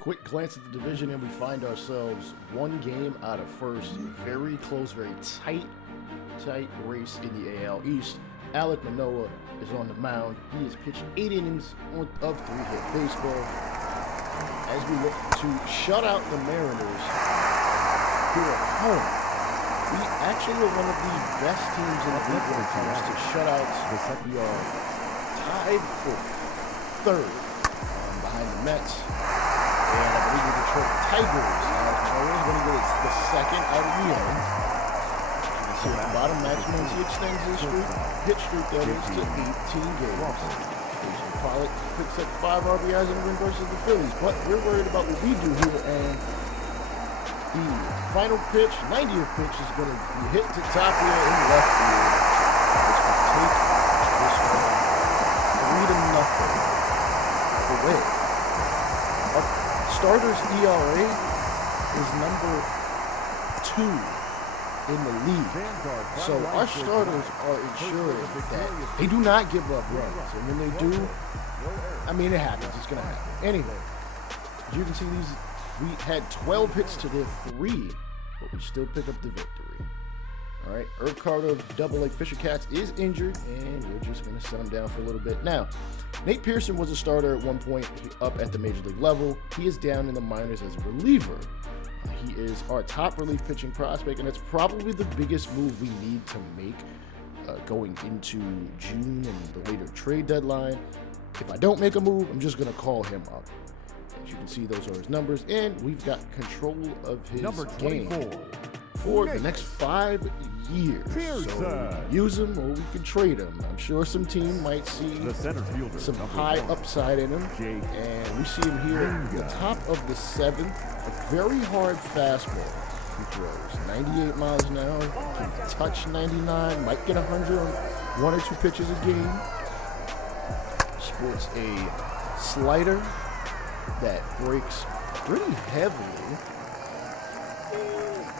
Quick glance at the division, and we find ourselves one game out of first. Very close, very tight race in the AL East. Alek Manoah is on the mound. He has pitched 8 innings of 3-hit baseball as we look to shut out the Mariners here at home. We actually are one of the best teams in the league when it comes to shutouts. We are tied for third behind the Mets. And I believe the Detroit Tigers. Manoah is going to get the second out of the inning. You can see at the bottom, Max Muncy extends his hit streak that is to 18 games. Jason Pollock picks up 5 RBIs in the win versus the Phillies. But we're worried about what we do here, and the final pitch, 90th pitch, is going to be hit to Tapia in left field. It's going to take this one 3-0 away. Our starter's ERA is number 2 in the league. So our starters are ensuring that they do not give up runs. And when they do, I mean, it happens. It's going to happen. Anyway, as you can see, we had 12 hits to their 3, but we still pick up the victory. All right, Irv Carter of Double-A Fisher Cats is injured, and we're just going to set him down for a little bit. Now, Nate Pearson was a starter at one point up at the major league level. He is down in the minors as a reliever. He is our top relief pitching prospect, and it's probably the biggest move we need to make going into June and the later trade deadline. If I don't make a move, I'm just going to call him up. As you can see, those are his numbers, and we've got control of his game for the next 5 years. So we can use him or we can trade him. I'm sure some team might see some high upside in him, and we see him here at the top of the 7th. A very hard fastball. He throws 98 miles an hour, can touch 99, might get 100 on 1 or 2 pitches a game. Sports a slider that breaks pretty heavily.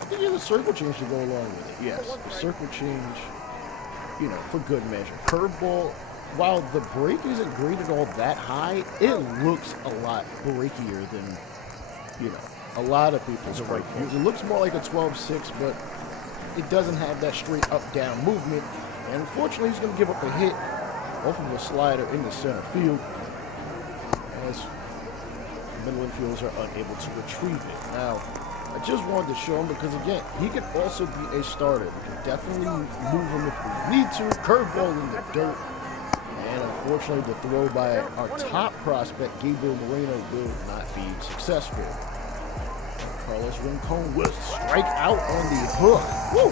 I think the circle change should go along with it. Yes, the circle change, for good measure. Curveball, while the break isn't graded all that high, it looks a lot breakier than, a lot of people's right views. It looks more like a 12-6, but it doesn't have that straight up-down movement. And unfortunately, he's going to give up a hit off of a slider in the center field, as middle infielders are unable to retrieve it. Now, I just wanted to show him because, again, he could also be a starter. We can definitely move him if we need to. Curveball in the dirt. And unfortunately, the throw by our top prospect, Gabriel Moreno, will not be successful. Carlos Rincon will strike out on the hook. Woo!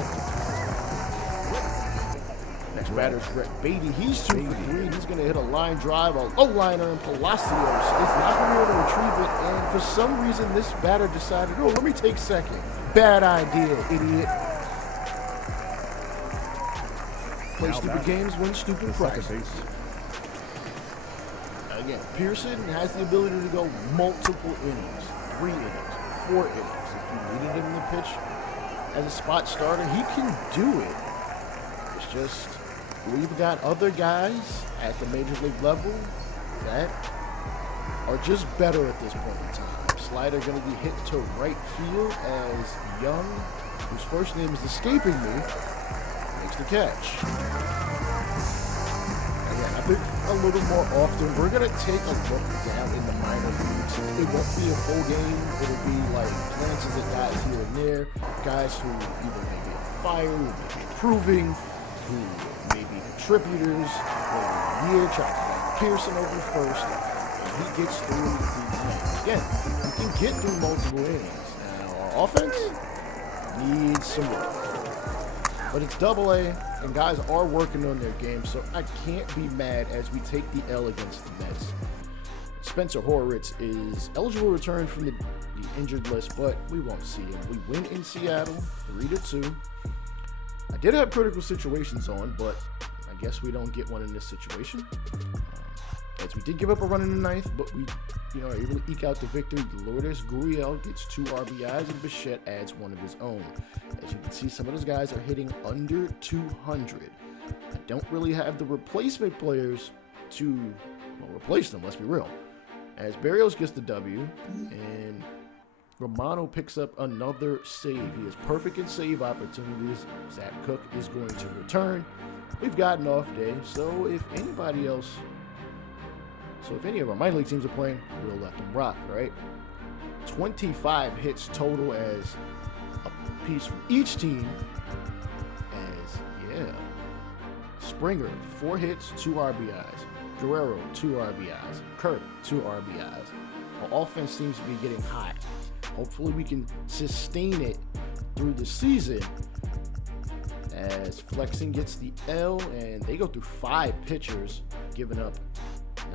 Next batter is Brett Beatty. He's 2 for 3. He's going to hit a line drive. A low liner, and Palacios is not going to be able to retrieve it. And for some reason, this batter decided, let me take second. Bad idea, idiot. Play stupid games, win stupid prizes. Again, Pearson has the ability to go multiple innings, 3 innings, 4 innings. If you needed him to pitch as a spot starter, he can do it. It's just, we've got other guys at the major league level that are just better at this point in time. Slider going to be hit to right field as Young, whose first name is escaping me, makes the catch. Again, I think a little more often, we're going to take a look down in the minor leagues. It won't be a full game. It'll be like glances at guys here and there, guys who either may be on fire, who may be improving, who may be contributors, for a year, trying to get Pearson over first, and he gets through the innings. Again, he can get through multiple innings. Now, our offense needs some work. But it's Double-A, and guys are working on their game, so I can't be mad as we take the L against the Mets. Spencer Horwitz is eligible to return from the injured list, but we won't see him. We win in Seattle, 3-2. I did have critical situations on, but I guess we don't get one in this situation. As we did give up a run in the 9th, but we are able to eke out the victory. Lourdes Gurriel gets 2 RBIs, and Bichette adds 1 of his own. As you can see, some of those guys are hitting under 200. I don't really have the replacement players to replace them, let's be real. as Berrios gets the W, and Romano picks up another save. He is perfect in save opportunities. Zach Cook is going to return. We've got an off day, so if any of our minor league teams are playing, we'll let them rock, right? 25 hits total as a piece from each team. Springer, 4 hits, 2 RBIs. Guerrero, 2 RBIs. Kirk, 2 RBIs. Our offense seems to be getting hot. Hopefully we can sustain it through the season, as Flexing gets the L, and they go through 5 pitchers, giving up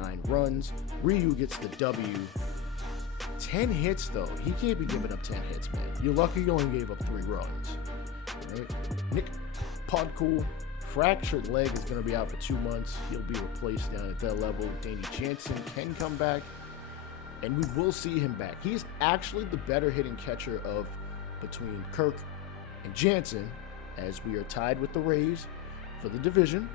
9 runs. Ryu gets the W. 10 hits, though. He can't be giving up 10 hits, man. You're lucky you only gave up 3 runs. Right? Nick Podcool, fractured leg, is going to be out for 2 months. He'll be replaced down at that level. Danny Jansen can come back, and we will see him back. He's actually the better hitting catcher of between Kirk and Jansen, as we are tied with the Rays for the division,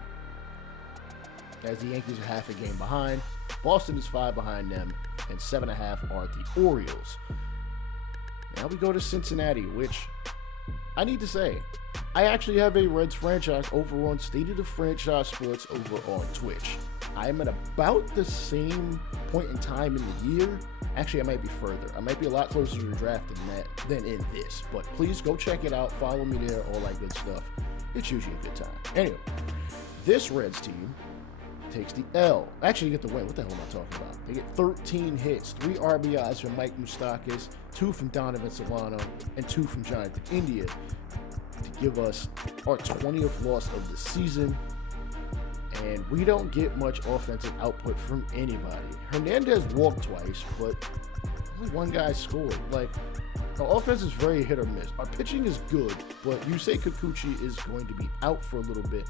as the Yankees are half a game behind. Boston is 5 behind them, and 7.5 are the Orioles. Now we go to Cincinnati, which I need to say, I actually have a Reds franchise over on State of the Franchise Sports over on Twitch. I'm at about the same point in time in the year. Actually, I might be further. I might be a lot closer to the draft than in this. But please go check it out. Follow me there, all that good stuff. It's usually a good time. Anyway, this Reds team takes the L. Actually, they get the win. What the hell am I talking about? They get 13 hits, 3 RBIs from Mike Moustakas, 2 from Donovan Solano, and 2 from Jonathan India, to give us our 20th loss of the season. And we don't get much offensive output from anybody. Hernandez walked twice, but only 1 guy scored. Like, our offense is very hit or miss. Our pitching is good, but Yusei Kikuchi is going to be out for a little bit.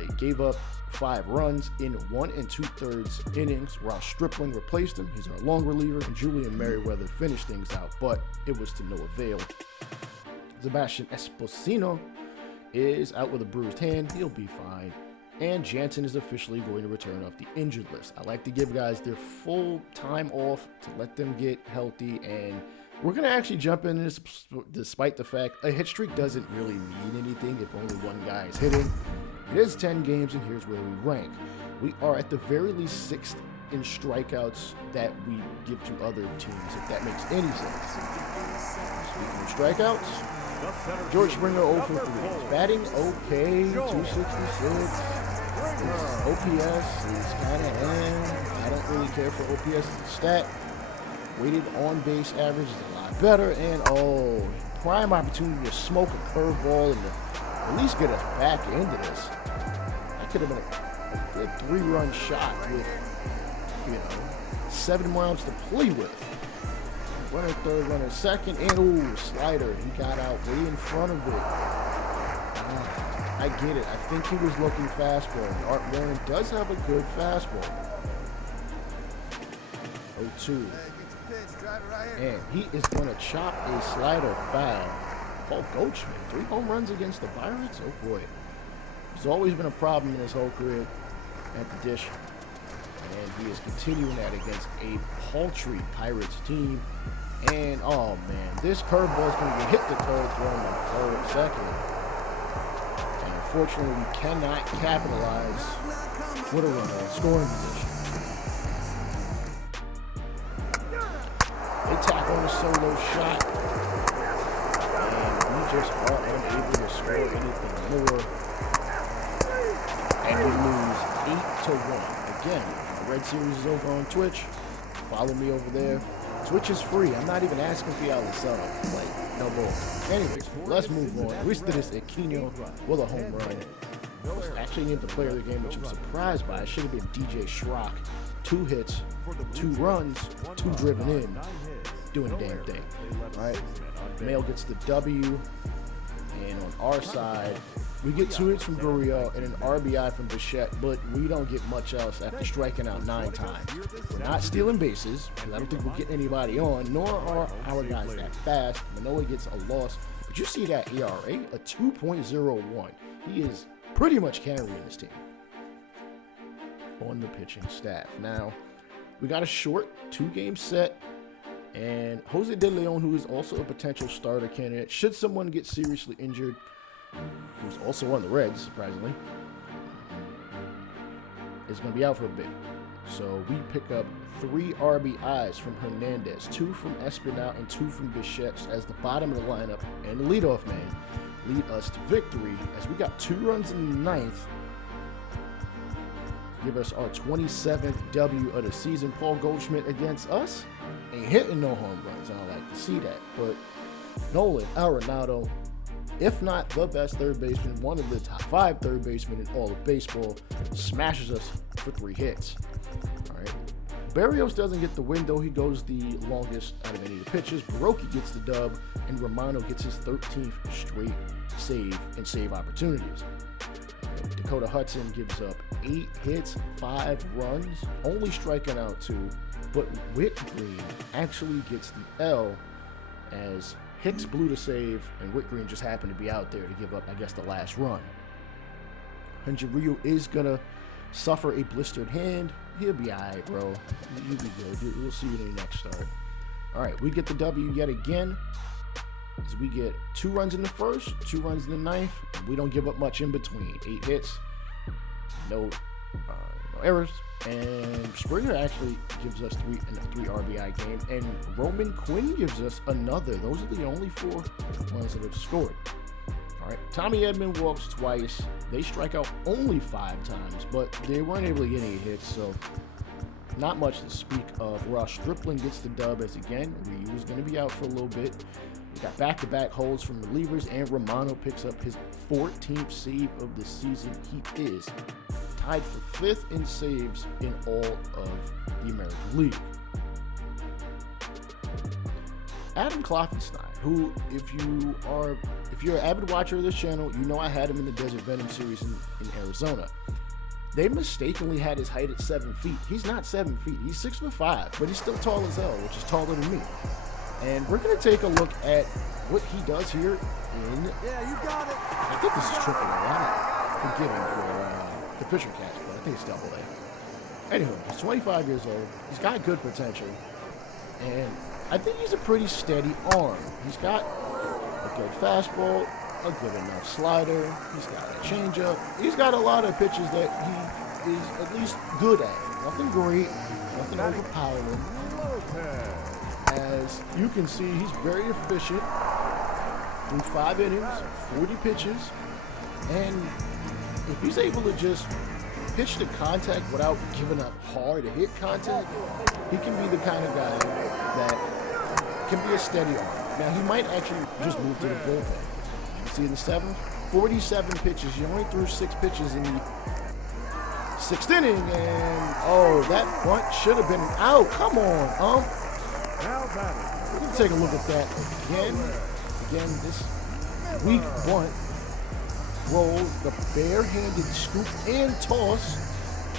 He gave up 5 runs in 1 2/3 innings. Ross Stripling replaced him. He's our long reliever, and Julian Merriweather finished things out, but it was to no avail. Sebastian Esposito is out with a bruised hand. He'll be fine. And Jansen is officially going to return off the injured list. I like to give guys their full time off to let them get healthy, and we're going to actually jump in this despite the fact a hit streak doesn't really mean anything if only 1 guy is hitting. It is 10 games, and here's where we rank. We are at the very least 6th in strikeouts that we give to other teams, if that makes any sense. Speaking of strikeouts, George Springer 0 for 3. He's batting okay, 266. His OPS is kind of I don't really care for OPS as a stat. Weighted on base average is a lot better, and prime opportunity to smoke a curveball and to at least get us back into this. That could have been a good 3-run shot with, 7 more outs to play with. Runner third, runner second, and slider. He got out way in front of it. I get it. I think he was looking fastball. Art Warren does have a good fastball. 0-2. And he is going to chop a slider foul. Paul Goldschmidt, 3 home runs against the Pirates? Oh boy. He's always been a problem in his whole career at the dish. And he is continuing that against a paltry Pirates team. And, oh man, this curveball is going to get hit the third, thrown on forward second. And unfortunately, we cannot capitalize with a runner in scoring position. They tack on a solo shot, and we just are unable to score anything more. And we lose 8-1. Again, the Red Series is over on Twitch. Follow me over there. Twitch is free. I'm not even asking for y'all to sub. Like, no bull. Anyways, let's move on. Luis Aquino with a home run. Was actually named the player of the game, which I'm surprised by. It should have been DJ Schrock. 2 hits, 2 runs, 2 driven in. Doing a damn thing. Right? Mail gets the W. And on our side, we get 2 hits from Gurriel and an RBI from Bichette, but we don't get much else after striking out 9 times. We're not stealing bases, because I don't think we're getting anybody on, nor are our guys that fast. Manoah gets a loss. But you see that ERA, a 2.01. He is pretty much carrying this team on the pitching staff. Now, We got a short 2-game set. And Jose De Leon, who is also a potential starter candidate, should someone get seriously injured, who's also on the Reds, surprisingly, is going to be out for a bit. So we pick up 3 RBIs from Hernandez, 2 from Espinal, and 2 from Bichette as the bottom of the lineup and the leadoff man lead us to victory as we got 2 runs in the 9th. Give us our 27th W of the season. Paul Goldschmidt against us ain't hitting no home runs, and I like to see that. But Nolan Arenado, if not the best third baseman, one of the top 5 third basemen in all of baseball, smashes us for 3 hits. All right. Barrios doesn't get the win, though. He goes the longest out of any of the pitchers. Baroki gets the dub, and Romano gets his 13th straight save and save opportunities. Dakota Hudson gives up 8 hits, 5 runs, only striking out 2, but Whit Green actually gets the L as Hicks blew the save, and Whit Green just happened to be out there to give up, I guess, the last run. Hunjiriu is going to suffer a blistered hand. He'll be all right, bro. You'll be good. We'll see you in the next start. All right, we get the W yet again. As we get 2 runs in the first, 2 runs in the 9th, and we don't give up much in between. 8 hits, no errors, and Springer actually gives us 3 RBI game, and Roman Quinn gives us another. Those are the only 4 ones that have scored. All right, Tommy Edman walks twice. They strike out only 5 times, but they weren't able to get any hits, so not much to speak of. Ross Stripling gets the dub as again, Ryu was going to be out for a little bit. We got back-to-back holds from relievers, and Romano picks up his 14th save of the season. He is tied for 5th in saves in all of the American League. Adam Klopfenstein, who, if you're an avid watcher of this channel, you know I had him in the Desert Venom series in Arizona. They mistakenly had his height at 7 feet. He's not 7 feet. He's 6'5", but he's still tall as hell, which is taller than me. And we're going to take a look at what he does here in... Yeah, you got it. I think this is triple A. I'm forgetting for the Fishin catch, but I think it's double A. Anyway, he's 25 years old. He's got good potential. And I think he's a pretty steady arm. He's got a good fastball, a good enough slider. He's got a changeup. He's got a lot of pitches that he is at least good at. Nothing great, nothing overpowering. As you can see, he's very efficient through 5 innings, 40 pitches, and if he's able to just pitch to contact without giving up hard to hit contact, he can be the kind of guy that can be a steady arm. Now, he might actually just move to the bullpen. You see in the 7th, 47 pitches. He only threw 6 pitches in the 6th inning, and oh, that bunt should have been out. Come on, we're going to take a look at that again. Again, this weak bunt rolls, the barehanded scoop and toss.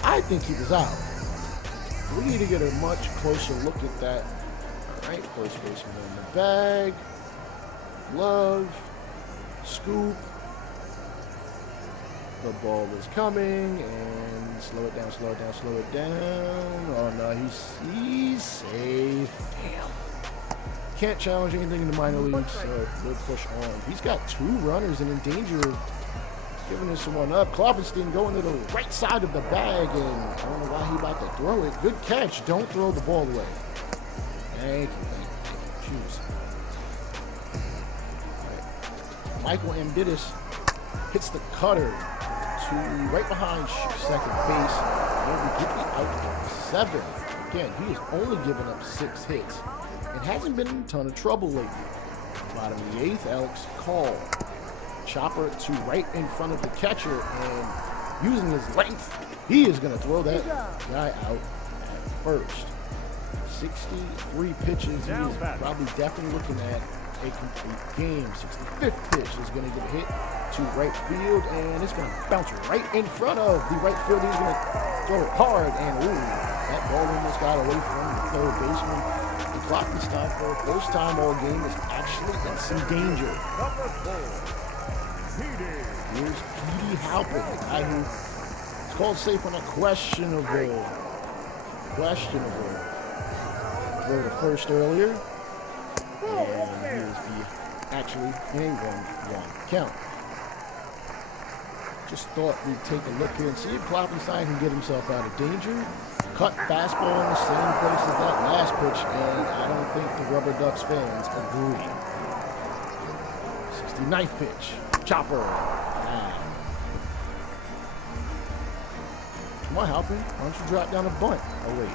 I think he was out. We need to get a much closer look at that. All right, first baseman in the bag, glove, scoop. The ball is coming, and slow it down, slow it down, slow it down. Oh no, he's safe. Damn. Can't challenge anything in the minor leagues, so we'll push on. He's got 2 runners and in danger of giving this one up. Klopfenstein going to the right side of the bag, and I don't know why he about to throw it. Good catch. Don't throw the ball away. Thank you. Jeez. Right. Michael Ambidis hits the cutter to right behind second base, and we get the out of 7th. Again, he has only given up 6 hits and hasn't been in a ton of trouble lately. Bottom of the 8th, Alex Call. Chopper to right in front of the catcher, and using his length, he is going to throw that guy out at first. 63 pitches. He is probably definitely looking at a complete game. 65th pitch is going to get a hit to right field, and it's going to bounce right in front of the right field. He's going to throw it hard, and ooh, that ball almost got away from the third baseman. The Klopfenstein, for the first time all game, is actually in some danger. Here's Petey Halpin, the guy who is called safe on a questionable questionable throw to first earlier. And here's the actually in 1-1 count. Just thought we'd take a look here and see if Kloppenstein can get himself out of danger. Cut fastball in the same place as that last pitch, and I don't think the Rubber Ducks fans agree. 69th pitch. Chopper. Come on, Halpin. Why don't you drop down a bunt? Oh, wait.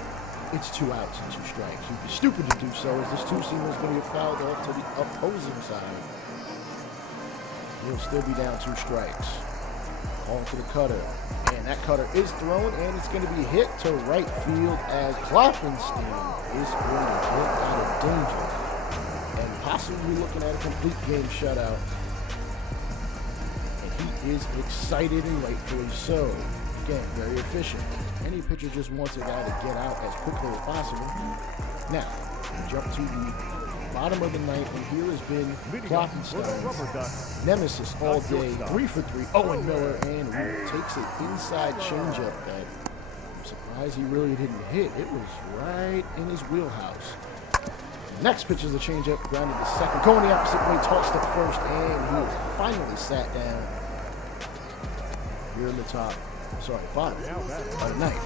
It's 2 outs and 2 strikes. You'd be stupid to do so, as this two-seamer is going to get fouled off to the opposing side. He'll still be down 2 strikes. Calling for the cutter. And that cutter is thrown, and it's going to be hit to right field as Kloppenstein is going to get out of danger. And possibly looking at a complete game shutout. And he is excited, and rightfully so. Again, very efficient. Any pitcher just wants a guy to get out as quickly as possible. Now, we jump to the bottom of the ninth, and here has been Kloppenstein's nemesis all day. 3 for 3, Owen Miller, and he takes an inside changeup that I'm surprised he really didn't hit. It was right in his wheelhouse. Next pitch is a changeup, grounded to second, going the opposite way, tossed to first, and he finally sat down here in the top. Sorry, bottom of the ninth.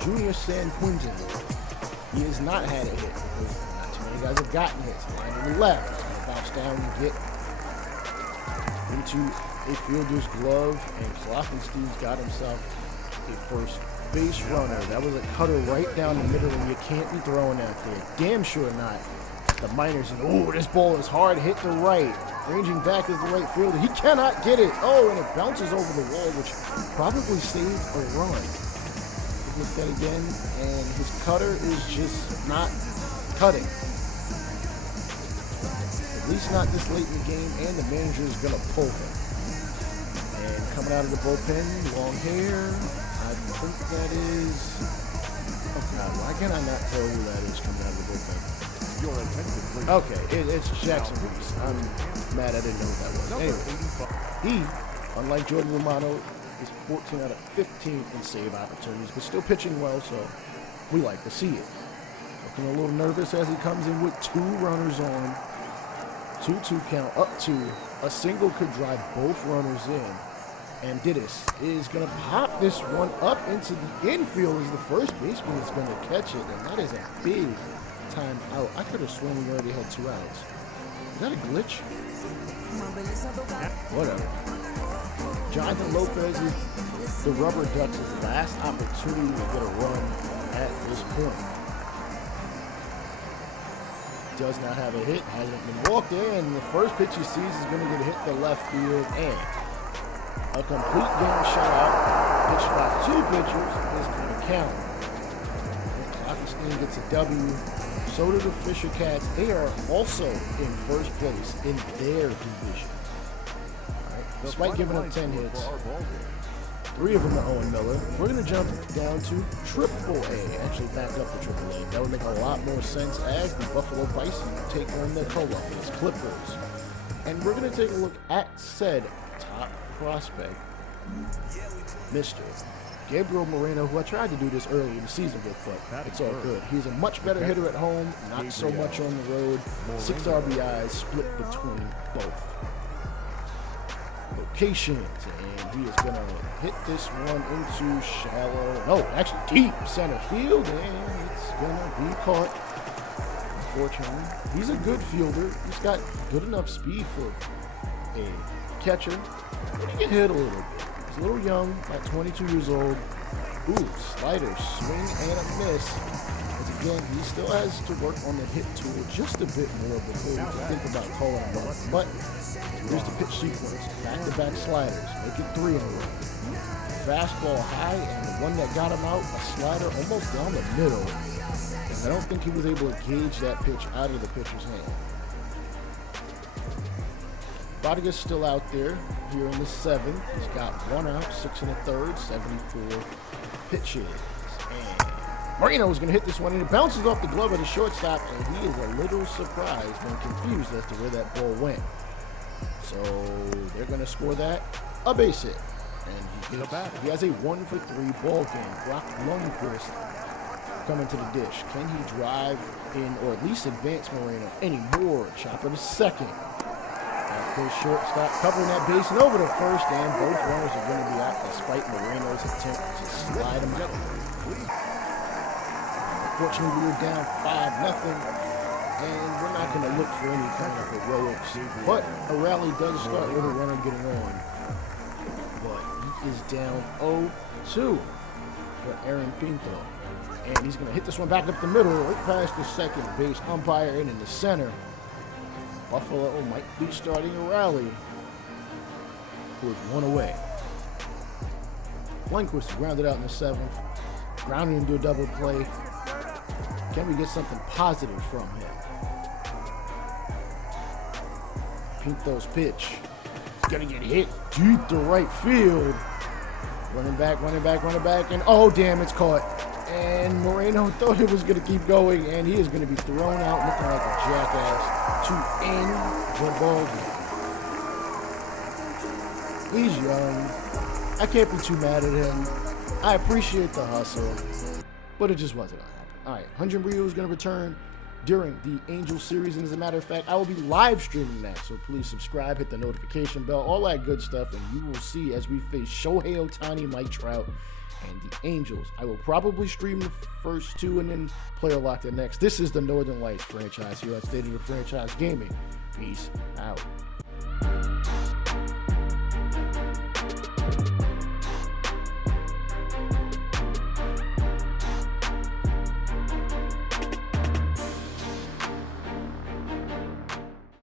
Junior San Quintin. He has not had a hit. Not too many guys have gotten hits. Line to the left. Bounce down and get into a fielder's glove, and Kloppenstein's got himself a first base runner. That was a cutter right down the middle, and you can't be throwing that there. Damn sure not. The minors, and oh, this ball is hard, hit the right. Ranging back is the right fielder. He cannot get it. Oh, and it bounces over the wall, which probably saved a run. Look at that again, and his cutter is just not cutting. At least not this late in the game, and the manager is going to pull him. And coming out of the bullpen, long hair. I think that is... Oh, God, why can I not tell who that is coming out of the bullpen? Okay, it's Jackson Reese. I'm mad I didn't know what that was. Anyway, he, unlike Jordan Romano, is 14 out of 15 in save opportunities, but still pitching well, so we like to see it. Looking a little nervous as he comes in with 2 runners on. 2-2 count, up to a single could drive both runners in. And Didis is going to pop this one up into the infield as the first baseman is going to catch it, and that is a big time out. I could have sworn we already had 2 outs. Is that a glitch? Whatever. Jonathan Lopez is the Rubber Ducks' last opportunity to get a run at this point. Does not have a hit, hasn't been walked in. The first pitch he sees is going to get hit to left field, and a complete game shutout pitched by 2 pitchers is going to count. Kloppenstein gets a W. So do the Fisher Cats. They are also in first place in their division. Right. Despite giving up 10 hits, 3 of them to Owen Miller. We're going to jump down to AAA. Actually, back up to AAA. That would make a lot more sense as the Buffalo Bison take on the Columbus Clippers. And we're going to take a look at said top prospect, Mr. Gabriel Moreno, who I tried to do this early in the season with, but it's all good. He's a much better hitter at home, not so much on the road. 6 RBIs split between both locations, and he is going to hit this one into shallow, no, actually deep center field, and it's going to be caught. Unfortunately, he's a good fielder. He's got good enough speed for a catcher, but he can hit a little bit. He's a little young, about 22 years old. Ooh, slider, swing, and a miss. As again, he still has to work on the hit tool just a bit more before we can think about calling him up. But here's the pitch sequence. Back-to-back sliders, make it 3 in a row. Fastball high, and the one that got him out, a slider almost down the middle. And I don't think he was able to gauge that pitch out of the pitcher's hand. Vargas still out there here in the 7th. He's got 1 out, 6 1/3, 74 pitches. And Moreno is going to hit this one, and it bounces off the glove of the shortstop, and he is a little surprised and confused as to where that ball went. So they're going to score that a base hit. And he has a 1-for-3 ball game. Brock Lundquist coming to the dish. Can he drive in or at least advance Moreno anymore? Chopper to second. Back to shortstop, covering that base and over to first, and both runners are going to be out despite Moreno's attempt to slide him out. Unfortunately, we were down 5-0. And we're not going to look for any kind of heroics. But a rally does start with a runner getting on. But he is down 0-2 for Aaron Pinto. And he's going to hit this one back up the middle, right past the second base umpire and in the center. Buffalo might be starting a rally with one away. Lundquist grounded out in the 7th. Grounding into a double play. Can we get something positive from him? Pinto's pitch. Gonna get hit deep to right field. Running back, and oh damn, it's caught. And Moreno thought it was gonna keep going, and he is gonna be thrown out looking like a jackass to end the ball game. He's young. I can't be too mad at him. I appreciate the hustle, but it just wasn't gonna happen. All right, Hyun-Jin Ryu is gonna return during the Angel series, and as a matter of fact, I will be live streaming that, so please subscribe, hit the notification bell, all that good stuff, and you will see as we face Shohei Ohtani, Mike Trout, and the Angels. I will probably stream the first 2 and then player lock the next. This is the Northern Lights franchise here on State of the Franchise Gaming. Peace out.